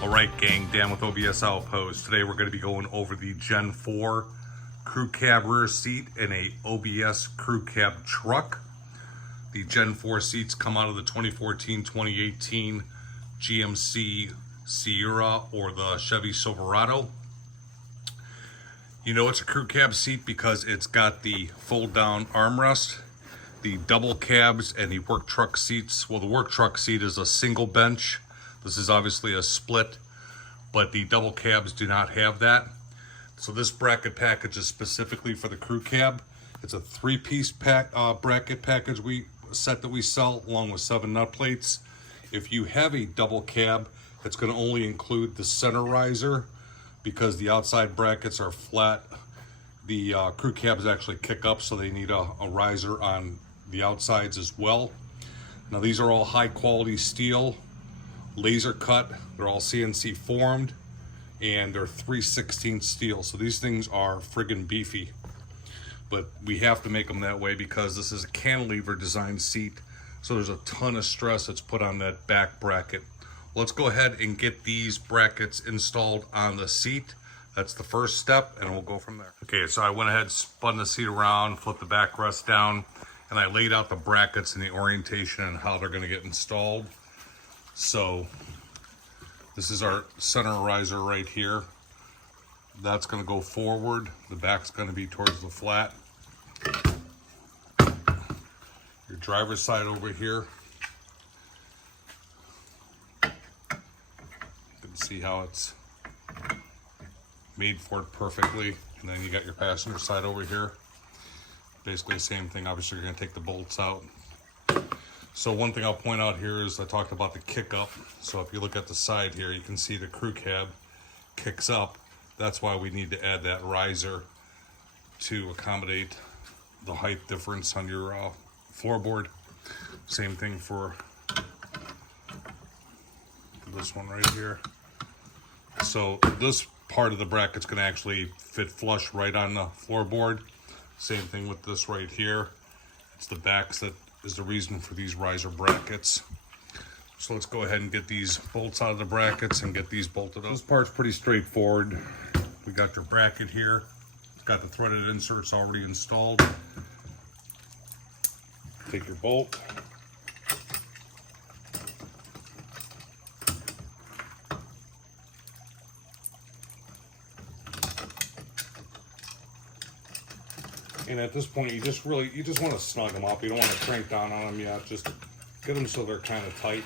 All right, gang, Dan with OBS Outpost. Today we're going to be going over the Gen 4 Crew Cab rear seat in a OBS Crew Cab Truck. The Gen 4 seats come out of the 2014-2018 GMC Sierra or the Chevy Silverado. You know it's a crew cab seat because it's got the fold-down armrest, the double cabs, and the work truck seats. Well, the work truck seat is a single bench. This is obviously a split, but the double cabs do not have that. So this bracket package is specifically for the crew cab. It's a three-piece bracket package set that we sell, along with 7 nut plates. If you have a double cab, it's going to only include the center riser because the outside brackets are flat. The crew cabs actually kick up, so they need a riser on the outsides as well. Now these are all high quality steel, laser cut. They're all CNC formed, and they're 3/16 steel. So these things are friggin' beefy, but we have to make them that way because this is a cantilever design seat. So there's a ton of stress that's put on that back bracket. Let's go ahead and get these brackets installed on the seat. That's the first step, and we'll go from there. Okay, so I went ahead, spun the seat around, flipped the backrest down, and I laid out the brackets and the orientation and how they're gonna get installed. So this is our center riser right here. That's gonna go forward. The back's gonna be towards the flat. Your driver's side over here. You can see how it's made for it perfectly. And then you got your passenger side over here. Basically the same thing. Obviously you're gonna take the bolts out. So one thing I'll point out here is I talked about the kick up. So if you look at the side here, you can see the crew cab kicks up. That's why we need to add that riser to accommodate the height difference on your floorboard. Same thing for this one right here. So this part of the bracket's gonna actually fit flush right on the floorboard. Same thing with this right here. It's the backs that is the reason for these riser brackets. So let's go ahead and get these bolts out of the brackets and get these bolted up. This part's pretty straightforward. We got your bracket here. It's got the threaded inserts already installed. Take your bolt. And at this point, you just want to snug them up. You don't want to crank down on them yet. Just get them so they're kind of tight,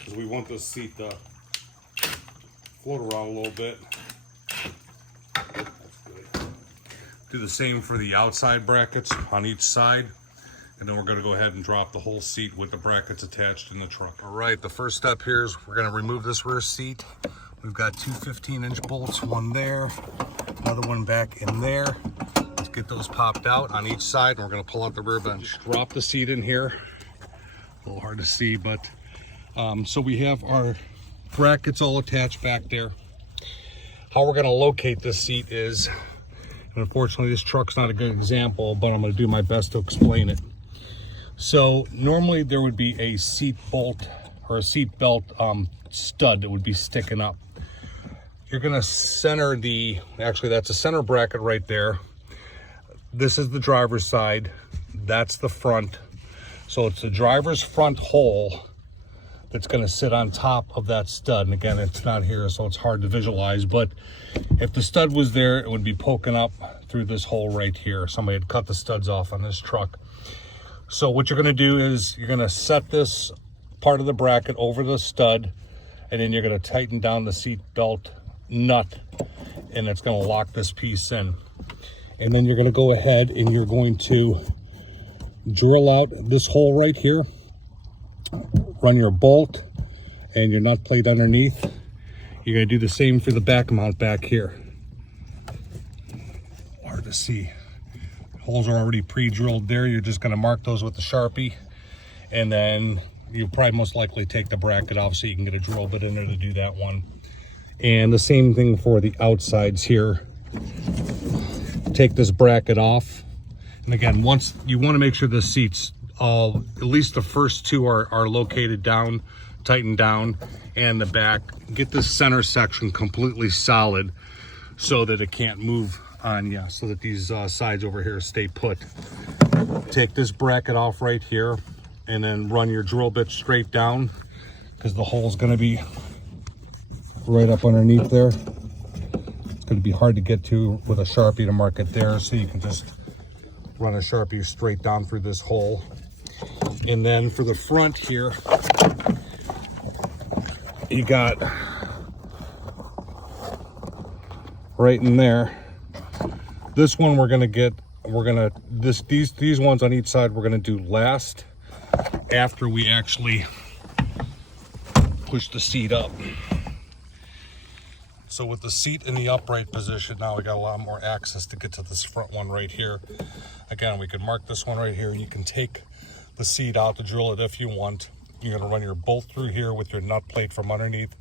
because we want this seat to float around a little bit. That's good. Do the same for the outside brackets on each side. And then we're going to go ahead and drop the whole seat with the brackets attached in the truck. All right, the first step here is we're going to remove this rear seat. We've got 2 15-inch bolts, one there, another one back in there. Get those popped out on each side, and we're going to pull out the rear bench. Just drop the seat in here. A little hard to see, but so we have our brackets all attached back there. How we're going to locate this seat is, and unfortunately this truck's not a good example, but I'm going to do my best to explain it. So normally there would be a seat bolt or a seat belt stud that would be sticking up. You're going to center actually that's a center bracket right there. This is the driver's side, that's the front. So it's the driver's front hole that's going to sit on top of that stud. And again, it's not here, so it's hard to visualize, but if the stud was there, it would be poking up through this hole right here. Somebody had cut the studs off on this truck. So what you're going to do is you're going to set this part of the bracket over the stud, and then you're going to tighten down the seat belt nut, and it's going to lock this piece in. And then you're going to go ahead and you're going to drill out this hole right here, run your bolt and your nut plate underneath. You're going to do the same for the back mount back here. Hard to see. Holes are already pre-drilled there. You're just going to mark those with the Sharpie, and then you'll probably most likely take the bracket off so you can get a drill bit in there to do that one. And the same thing for the outsides here. Take this bracket off, and again, once you want to make sure the seats at least the first two are located down tighten down, and the back. Get this center section completely solid so that it can't move on you, so that these sides over here stay put. Take this bracket off right here and then run your drill bit straight down, because the hole is going to be right up underneath there. It's going to be hard to get to with a Sharpie to mark it there, so you can just run a Sharpie straight down through this hole. And then for the front here, you got right in there. This one these ones on each side we're gonna do last, after we actually push the seat up. So with the seat in the upright position, now we got a lot more access to get to this front one right here. Again, we can mark this one right here, and you can take the seat out to drill it if you want. You're gonna run your bolt through here with your nut plate from underneath.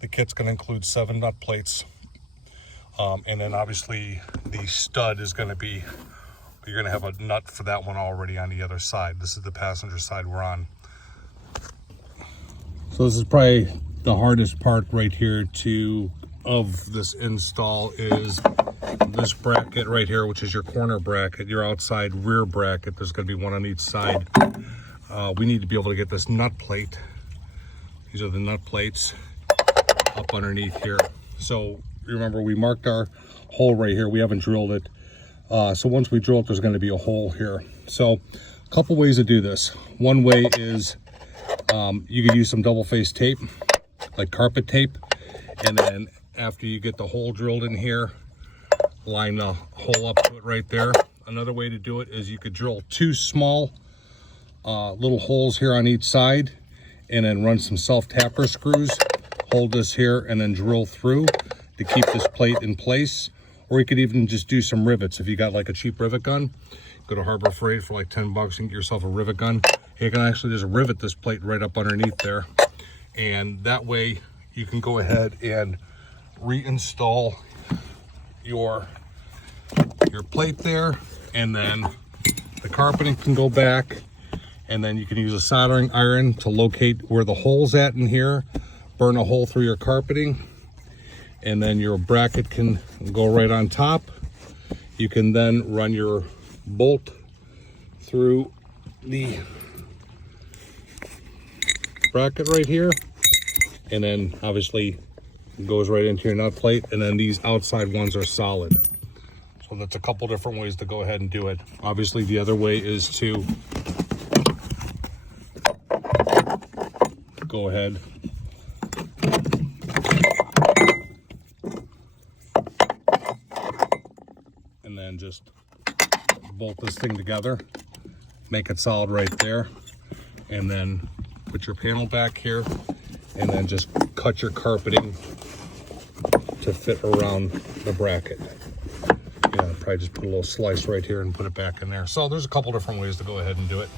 The kit's gonna include 7 nut plates. And then obviously the stud is gonna be, you're gonna have a nut for that one already on the other side. This is the passenger side we're on. So this is probably the hardest part right here of this install, is this bracket right here, which is your corner bracket, your outside rear bracket. There's going to be one on each side. We need to be able to get this nut plate. These are the nut plates up underneath here. So remember, we marked our hole right here. We haven't drilled it. So once we drill it, there's going to be a hole here. So a couple ways to do this. One way is you could use some double-faced tape, like carpet tape, and then after you get the hole drilled in here, line the hole up to it right there. Another way to do it is you could drill 2 small little holes here on each side, and then run some self-tapper screws, hold this here, and then drill through to keep this plate in place. Or you could even just do some rivets. If you got like a cheap rivet gun, go to Harbor Freight for like 10 bucks and get yourself a rivet gun. You can actually just rivet this plate right up underneath there, and that way you can go ahead and reinstall your plate there, and then the carpeting can go back, and then you can use a soldering iron to locate where the hole's at in here, burn a hole through your carpeting, and then your bracket can go right on top. You can then run your bolt through the bracket right here, and then obviously goes right into your nut plate, and then these outside ones are solid. So that's a couple different ways to go ahead and do it. Obviously the other way is to go ahead and then just bolt this thing together, make it solid right there, and then put your panel back here, and then just cut your carpeting to fit around the bracket. Yeah, probably just put a little slice right here and put it back in there. So there's a couple different ways to go ahead and do it.